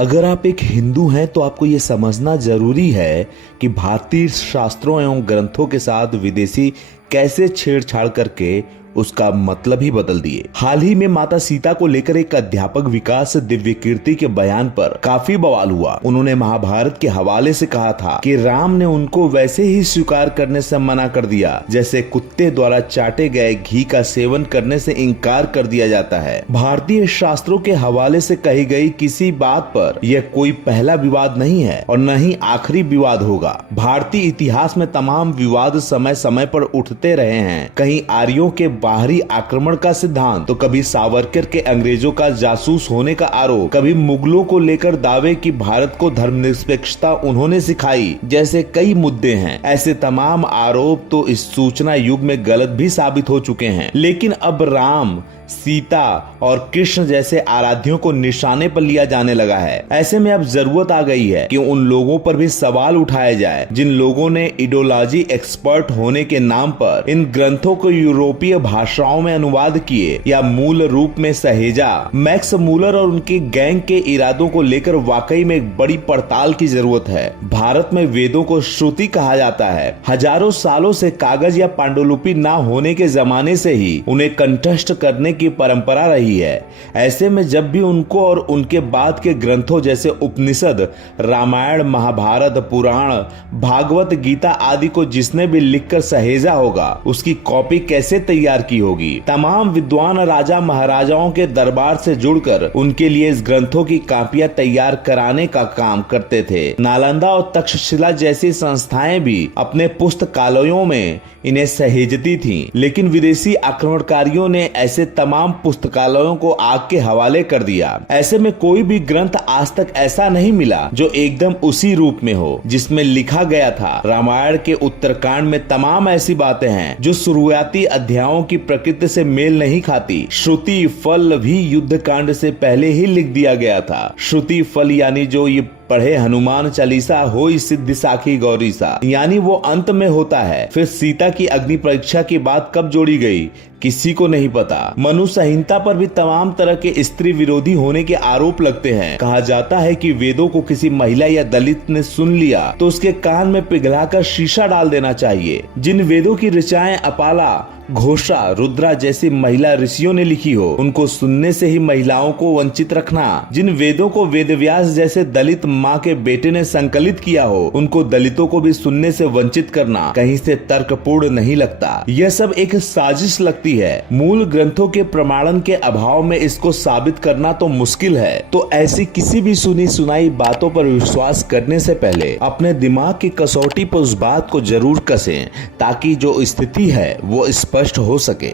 अगर आप एक हिंदू हैं तो आपको यह समझना जरूरी है कि भारतीय शास्त्रों एवं ग्रंथों के साथ विदेशी कैसे छेड़छाड़ करके उसका मतलब ही बदल दिए। हाल ही में माता सीता को लेकर एक अध्यापक विकास दिव्यकीर्ति के बयान पर काफी बवाल हुआ। उन्होंने महाभारत के हवाले से कहा था कि राम ने उनको वैसे ही स्वीकार करने से मना कर दिया जैसे कुत्ते द्वारा चाटे गए घी का सेवन करने से इनकार कर दिया जाता है। भारतीय शास्त्रों के हवाले से कही गई किसी बात पर यह कोई पहला विवाद नहीं है और न ही आखिरी विवाद होगा। भारतीय इतिहास में तमाम विवाद समय समय पर उठते रहे हैं। कहीं आर्यों के बाहरी आक्रमण का सिद्धांत, तो कभी सावरकर के अंग्रेजों का जासूस होने का आरोप, कभी मुगलों को लेकर दावे कि भारत को धर्मनिरपेक्षता उन्होंने सिखाई, जैसे कई मुद्दे हैं। ऐसे तमाम आरोप तो इस सूचना युग में गलत भी साबित हो चुके हैं। लेकिन अब राम, सीता और कृष्ण जैसे आराध्यों को निशाने पर लिया जाने लगा है। ऐसे में अब जरूरत आ गई है कि उन लोगों पर भी सवाल उठाया जाए जिन लोगों ने इडियोलॉजी एक्सपर्ट होने के नाम पर इन ग्रंथों को यूरोपीय भाषाओं में अनुवाद किए या मूल रूप में सहेजा। मैक्स मूलर और उनके गैंग के इरादों को लेकर वाकई में एक बड़ी पड़ताल की जरूरत है। भारत में वेदों को श्रुति कहा जाता है। हजारों सालों से कागज या पांडुलिपि न होने के जमाने से ही उन्हें कंठस्थ करने की परंपरा रही है। ऐसे में जब भी उनको और उनके बाद के ग्रंथों जैसे उपनिषद, रामायण, महाभारत, पुराण, भागवत गीता आदि को जिसने भी लिखकर सहेजा होगा उसकी कॉपी कैसे तैयार की होगी। तमाम विद्वान राजा महाराजाओं के दरबार से जुड़कर उनके लिए इस ग्रंथों की कॉपियां तैयार कराने का काम करते थे। नालंदा और तक्षशिला जैसी संस्थाएं भी अपने पुस्तकालयों में इन्हें सहेजती थीं। लेकिन विदेशी आक्रमणकारियों ने ऐसे तमाम पुस्तकालयों को आग के हवाले कर दिया। ऐसे में कोई भी ग्रंथ आज तक ऐसा नहीं मिला जो एकदम उसी रूप में हो जिसमें लिखा गया था। रामायण के उत्तरकांड में तमाम ऐसी बातें हैं जो शुरुआती अध्यायों की प्रकृति से मेल नहीं खाती। श्रुति फल भी युद्ध कांड से पहले ही लिख दिया गया था। श्रुति फल यानी जो ये पढ़े हनुमान चालीसा होई सिद्धि साखी गौरी सा, यानी वो अंत में होता है। फिर सीता की अग्नि परीक्षा की बात कब जोड़ी गई किसी को नहीं पता। मनु संहिता पर भी तमाम तरह के स्त्री विरोधी होने के आरोप लगते हैं। कहा जाता है कि वेदों को किसी महिला या दलित ने सुन लिया तो उसके कान में पिघलाकर शीशा डाल देना चाहिए। जिन वेदों की ऋचाएं अपाला, घोषा, रुद्रा जैसी महिला ऋषियों ने लिखी हो उनको सुनने से ही महिलाओं को वंचित रखना। जिन वेदों को वेदव्यास जैसे दलित माँ के बेटे ने संकलित किया हो उनको दलितों को भी सुनने से वंचित करना कहीं से तर्कपूर्ण नहीं लगता। यह सब एक साजिश लगती है। मूल ग्रंथों के प्रमाणन के अभाव में इसको साबित करना तो मुश्किल है। तो ऐसी किसी भी सुनी सुनाई बातों पर विश्वास करने से पहले अपने दिमाग की कसौटी पर उस बात को जरूर कसें ताकि जो स्थिति है वो स्पष्ट हो सके।